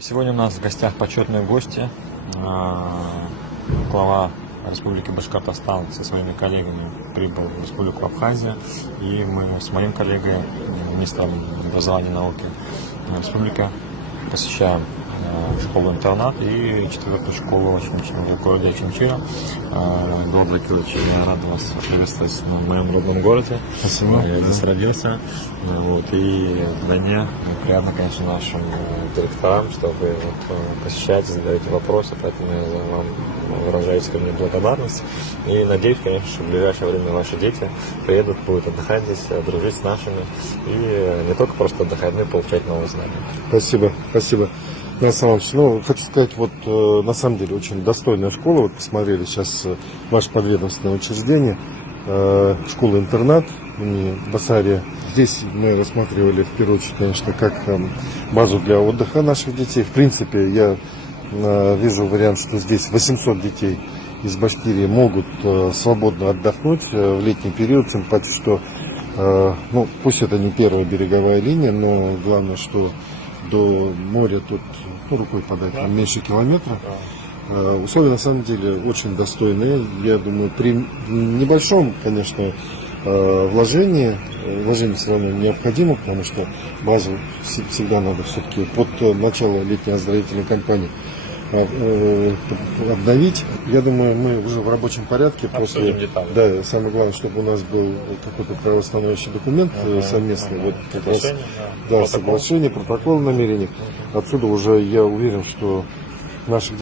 Сегодня у нас в гостях почетные гости, глава Республики Башкортостан со своими коллегами прибыл в Республику Абхазия, и мы с моим коллегой, министром образования и науки республики, посещаем школу-интернат и четвертую школу в городе Очимчира. Эдуард Закирович, я рад вас приветствовать в моем родном городе. Спасибо. Я здесь родился. И вдвойне приятно, конечно, нашим директорам, что вы посещаете, задаете вопросы, поэтому я вам выражаю искреннюю благодарность. И надеюсь, конечно, что в ближайшее время ваши дети приедут, будут отдыхать здесь, дружить с нашими. И не только просто отдыхать, но и получать новые знания. Спасибо, спасибо. На самом деле, хочу сказать, на самом деле очень достойная школа. Посмотрели сейчас ваше подведомственное учреждение, школа-интернат имени Басария. Здесь мы рассматривали, в первую очередь, конечно, как базу для отдыха наших детей. В принципе, я вижу вариант, что здесь 800 детей из Башкирии могут свободно отдохнуть в летний период, тем паче, что, пусть это не первая береговая линия, но главное, что до моря тут рукой подать, меньше километра. Условия на самом деле очень достойные. Я думаю, при небольшом, конечно, вложение все равно необходимо, потому что базу всегда надо все-таки под начало летней оздоровительной кампании обновить. Я думаю, мы уже в рабочем порядке после. Да, самое главное, чтобы у нас был какой-то правоустанавливающий документ совместный, как раз, соглашение, протокол намерений. Отсюда уже я уверен, что наших